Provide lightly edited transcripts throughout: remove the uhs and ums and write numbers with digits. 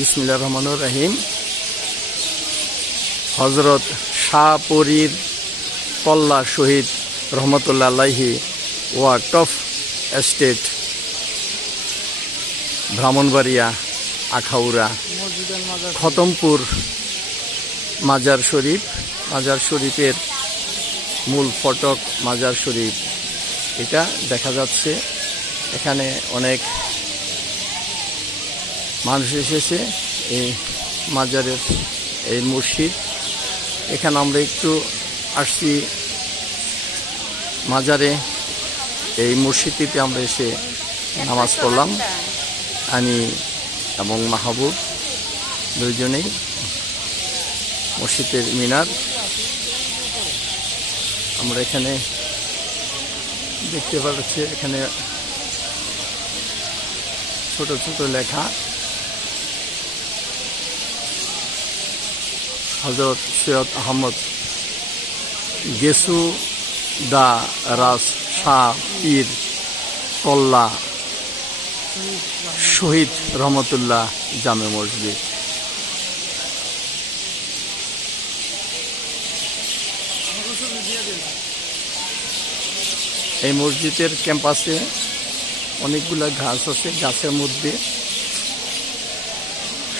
বিসমিল্লাহির রহমানির রহিম। হযরত শাহ পরীর কল্লা শহীদ রহমতুল্লাহ আলাইহি ওয়াকফ এস্টেট, ব্রাহ্মণবাড়িয়া, আখাউড়া, খতমপুর মাজার শরীফ। মাজার শরীফের মূল ফটক মাজার শরীফ এটা দেখা যাচ্ছে। এখানে অনেক মানুষ এসেছে এই মাজারের এই মসজিদ। এখানে আমরা একটু আসছি মাজারে, এই মসজিদটিতে আমরা এসে নামাজ পড়লাম, আমি এবং মাহবুব দুইজনেই। মসজিদের মিনার আমরা এখানে দেখতে পাচ্ছি, এখানে ছোট ছোট লেখা হযরত সৈয়দ আহমদ গেসু দা রাস শাহ পীর কল্লা শহীদ রহমতুল্লাহ জামে মসজিদ। এই মসজিদের ক্যাম্পাসে অনেকগুলা গাছ আছে, গাছের মধ্যে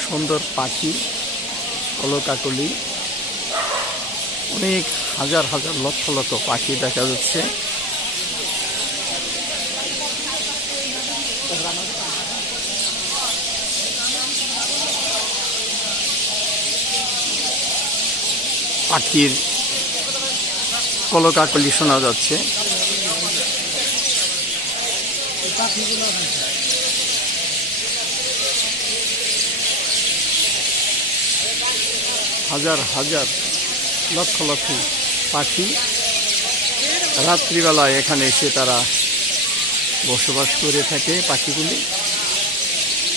সুন্দর পাখি, কলকাকলি, অনেক হাজার হাজার লক্ষ লক্ষ পাখি দেখা যাচ্ছে। পাখির কলকাকলি শোনা যাচ্ছে। হাজার হাজার লক্ষ লক্ষ পাখি রাত্রিবেলায় এখানে এসে তারা বসবাস করে থাকে। পাখিগুলি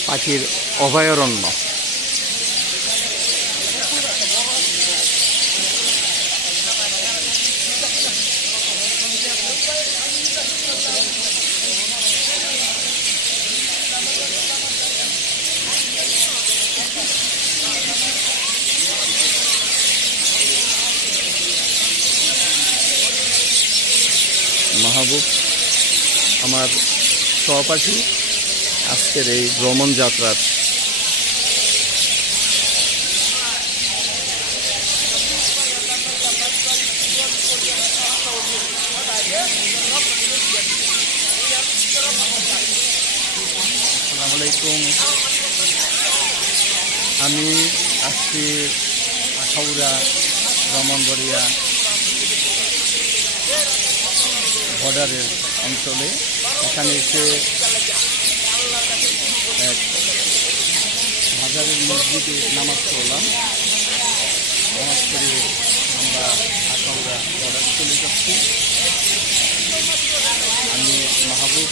পাখির অভয়ারণ্য। মাহবুব আমার সহপাঠী আজকের এই ভ্রমণ যাত্রার। আসসালামু আলাইকুম। আমি আসছি আখাউড়া, ব্রাহ্মণবাড়িয়া বর্ডারের অঞ্চলে। এখানে এসে এক মাজারের মসজিদে নামাজ পড়লাম। নামাজ পড়ে আমরা আখাউড়া বর্ডার চলে যাচ্ছি। আমি মাহবুব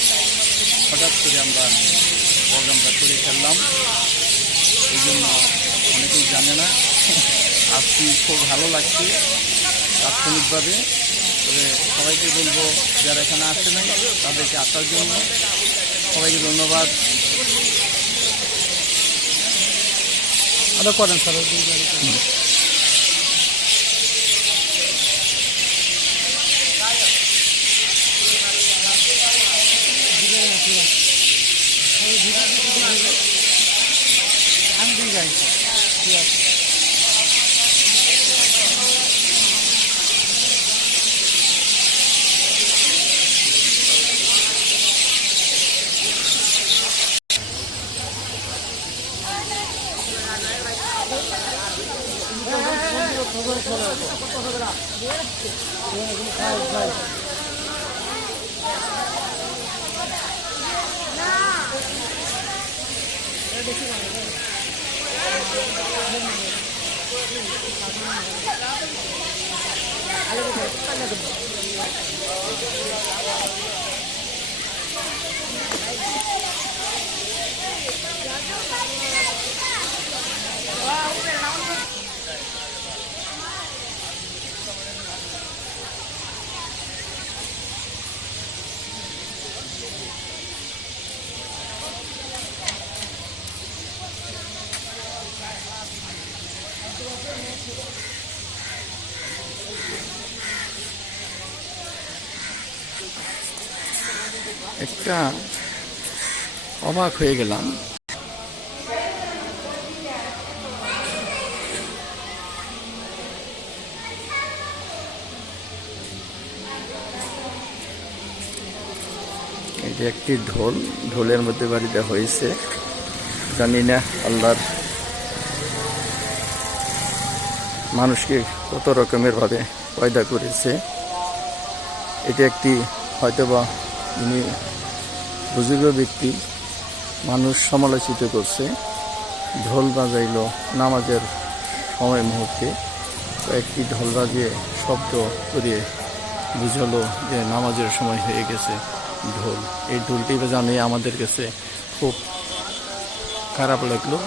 হঠাৎ করে আমরা প্রোগ্রামটা করে ফেললাম, এই জন্য অনেকেই জানে না। আসছি, খুব ভালো লাগছে তাৎক্ষণিকভাবে। তবে সবাইকে বলবো যারা এখানে আসছে নাই তাদেরকে আসার জন্য সবাইকে ধন্যবাদ। আরো করেন স্যার। আমি দিয়ে যাই, ঠিক আছে। একটা অবাক হয়ে গেলাম। এই যে একটি ঢোল, ঢোলের মধ্যে বাড়িতে হয়েছে, জানি না আল্লাহর মানুষকে কত রকমের ভাবে পয়দা করেছে। এটা একটি হয়তোবা উনি বুজুর্গ ব্যক্তি, মানুষ সমালোচিত করছে, ঢোল বাজাইলো নামাজের সময় মুহূর্তে, একটি ঢোল বাজিয়ে শব্দ করে বুঝালো যে নামাজের সময় হয়ে গেছে। ঢোল, এই ঢোলটি বাজানো আমাদের কাছে খুব খারাপ লাগলো।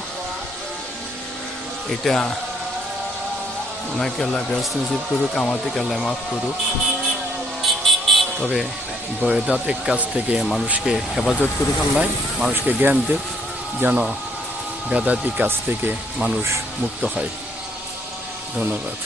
এটা ওনাকে আল্লাহ ব্যস্ত নসিব করুক, আমাদেরকে আল্লাহ মাফ করুক। তবে বেদাতের কাছ থেকে মানুষকে হেফাজত করুক আল্লাহ, মানুষকে জ্ঞান দেব যেন বেদাতি কাছ থেকে মানুষ মুক্ত হয়। ধন্যবাদ।